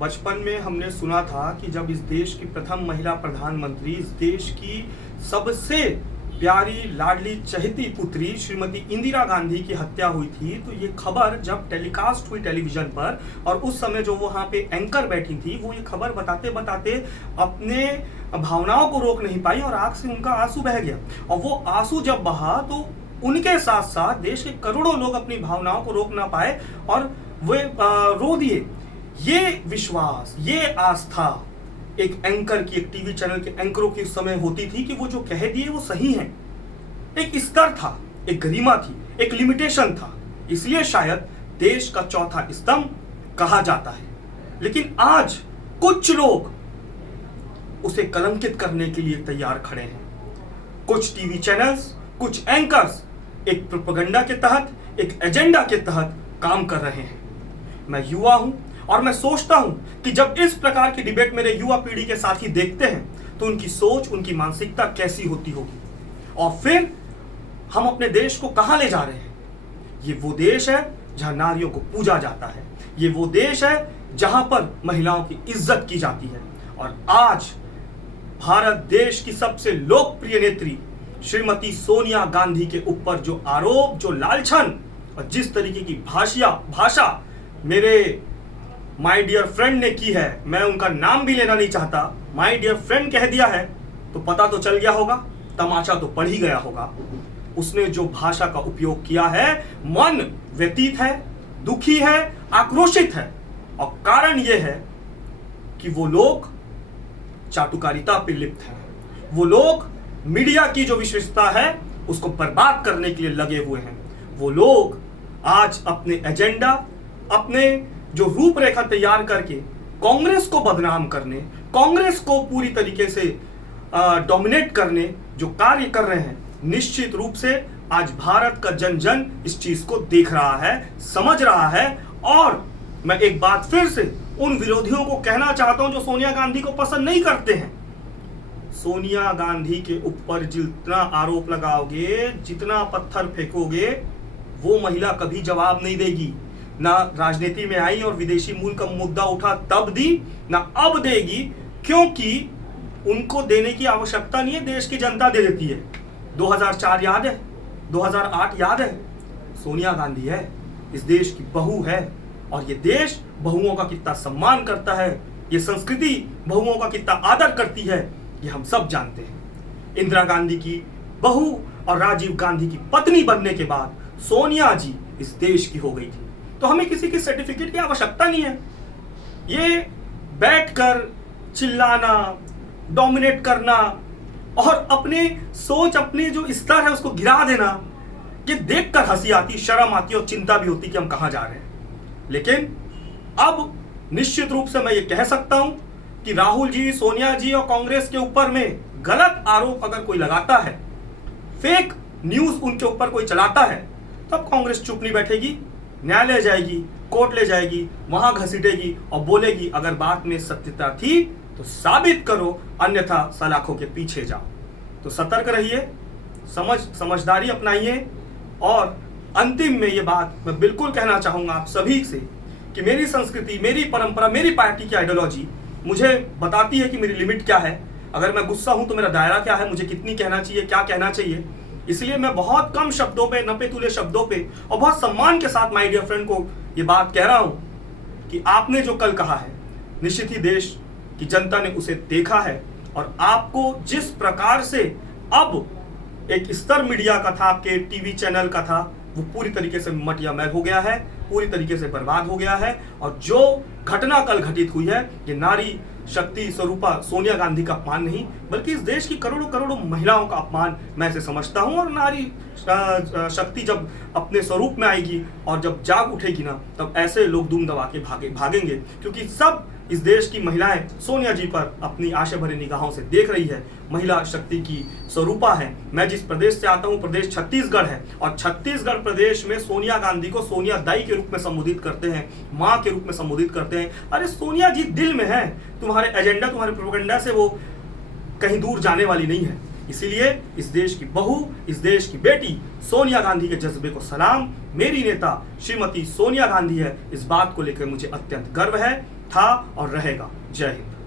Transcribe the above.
बचपन में हमने सुना था कि जब इस देश की प्रथम महिला प्रधानमंत्री, इस देश की सबसे प्यारी लाडली चहेती पुत्री श्रीमती इंदिरा गांधी की हत्या हुई थी, तो ये खबर जब टेलीकास्ट हुई टेलीविजन पर, और उस समय जो वहां पे एंकर बैठी थी, वो ये खबर बताते बताते अपने भावनाओं को रोक नहीं पाई और आंख से उनका आंसू बह गया। और वो आंसू जब बहा तो उनके साथ साथ देश के करोड़ों लोग अपनी भावनाओं को रोक ना पाए और वे रो दिए। ये विश्वास, ये आस्था एक एंकर की, एक टीवी चैनल के एंकरों की उस समय होती थी कि वो जो कह दिए वो सही है। एक स्तर था, एक गरिमा थी, एक लिमिटेशन था, इसलिए शायद देश का चौथा स्तंभ कहा जाता है। लेकिन आज कुछ लोग उसे कलंकित करने के लिए तैयार खड़े हैं। कुछ टीवी चैनल्स, कुछ एंकर्स एक प्रोपेगेंडा के तहत, एक एजेंडा के तहत काम कर रहे हैं। मैं युवा हूं और मैं सोचता हूं कि जब इस प्रकार की डिबेट मेरे युवा पीढ़ी के साथी देखते हैं तो उनकी सोच, उनकी मानसिकता कैसी होती होगी, और फिर हम अपने देश को कहां ले जा रहे हैं। ये वो देश है जहां नारियों को पूजा जाता है, ये वो देश है जहां पर महिलाओं की इज्जत की जाती है। और आज भारत देश की सबसे लोकप्रिय नेत्री श्रीमती सोनिया गांधी के ऊपर जो आरोप, जो लांछन और जिस तरीके की भाषा मेरे माय डियर फ्रेंड ने की है, मैं उनका नाम भी लेना नहीं चाहता, माय डियर फ्रेंड कह दिया है, तो पता तो चल गया होगा, तमाचा तो पड़ ही गया होगा। उसने जो भाषा का उपयोग किया है, मन व्यतीत है, दुखी है, आक्रोशित है। और कारण यह है कि वो लोग चाटुकारिता पे लिप्त हैं, वो लोग मीडिया की जो विशेषता है उसको बर्बाद करने के लिए लगे हुए हैं। वो लोग आज अपने एजेंडा, अपने जो रूपरेखा तैयार करके कांग्रेस को बदनाम करने, कांग्रेस को पूरी तरीके से डोमिनेट करने जो कार्य कर रहे हैं, निश्चित रूप से आज भारत का जन जन इस चीज को देख रहा है, समझ रहा है। और मैं एक बात फिर से उन विरोधियों को कहना चाहता हूं जो सोनिया गांधी को पसंद नहीं करते हैं, सोनिया गांधी के ऊपर जितना आरोप लगाओगे, जितना पत्थर फेंकोगे, वो महिला कभी जवाब नहीं देगी। ना राजनीति में आई और विदेशी मूल का मुद्दा उठा तब दी, ना अब देगी, क्योंकि उनको देने की आवश्यकता नहीं है, देश की जनता दे देती है। 2004 याद है, 2008 याद है, सोनिया गांधी है, इस देश की बहू है, और ये देश बहुओं का कितना सम्मान करता है, ये संस्कृति बहुओं का कितना आदर करती है, ये हम सब जानते हैं। इंदिरा गांधी की बहू और राजीव गांधी की पत्नी बनने के बाद सोनिया जी इस देश की हो गई थी, तो हमें किसी की सर्टिफिकेट की आवश्यकता नहीं है। ये बैठकर चिल्लाना, डोमिनेट करना और अपने सोच, अपने जो स्तर है उसको गिरा देना, ये देखकर हंसी आती, शर्म आती और चिंता भी होती कि हम कहां जा रहे हैं। लेकिन अब निश्चित रूप से मैं ये कह सकता हूं कि राहुल जी, सोनिया जी और कांग्रेस के ऊपर में गलत आरोप अगर कोई लगाता है, फेक न्यूज उनके ऊपर कोई चलाता है, तब कांग्रेस चुप नहीं बैठेगी, न्यायालय जाएगी, कोर्ट ले जाएगी, वहां घसीटेगी और बोलेगी अगर बात में सत्यता थी तो साबित करो, अन्यथा सलाखों के पीछे जाओ। तो सतर्क रहिए, समझदारी अपनाइए। और अंतिम में ये बात मैं बिल्कुल कहना चाहूंगा आप सभी से कि मेरी संस्कृति, मेरी परंपरा, मेरी पार्टी की आइडियोलॉजी मुझे बताती है कि मेरी लिमिट क्या है। अगर मैं गुस्सा हूं तो मेरा दायरा क्या है, मुझे कितनी कहना चाहिए, क्या कहना चाहिए। इसलिए मैं बहुत कम शब्दों पे, नपे तुले शब्दों पे और बहुत सम्मान के साथ माय डियर फ्रेंड को ये बात कह रहा हूं कि आपने जो कल कहा है, निश्चित ही देश की जनता ने उसे देखा है। और आपको जिस प्रकार से अब एक स्तर मीडिया का था, आपके टीवी चैनल का था, वो पूरी तरीके से मटिया मैल हो गया है, पूरी तरीके से बर्बाद हो गया है। और जो घटना कल घटित हुई है, ये नारी शक्ति स्वरूपा सोनिया गांधी का अपमान नहीं, बल्कि इस देश की करोड़ों करोड़ों महिलाओं का अपमान मैं इसे समझता हूं। और नारी शक्ति जब अपने स्वरूप में आएगी और जब जाग उठेगी ना, तब ऐसे लोग दुम दबा के भागेंगे, क्योंकि सब इस देश की महिलाएं सोनिया जी पर अपनी आशा भरी निगाहों से देख रही है। महिला शक्ति की स्वरूपा है। मैं जिस प्रदेश से आता हूं, प्रदेश छत्तीसगढ़ है, और छत्तीसगढ़ प्रदेश में सोनिया गांधी को सोनिया दाई के रूप में संबोधित करते हैं, मां के रूप में संबोधित करते हैं। अरे सोनिया जी दिल में है, तुम्हारे एजेंडा, तुम्हारे प्रोपेगेंडा से वो कहीं दूर जाने वाली नहीं है। इसीलिए इस देश की बहू, इस देश की बेटी सोनिया गांधी के जज्बे को सलाम। मेरी नेता श्रीमती सोनिया गांधी है, इस बात को लेकर मुझे अत्यंत गर्व है था और रहेगा। जय हिंद।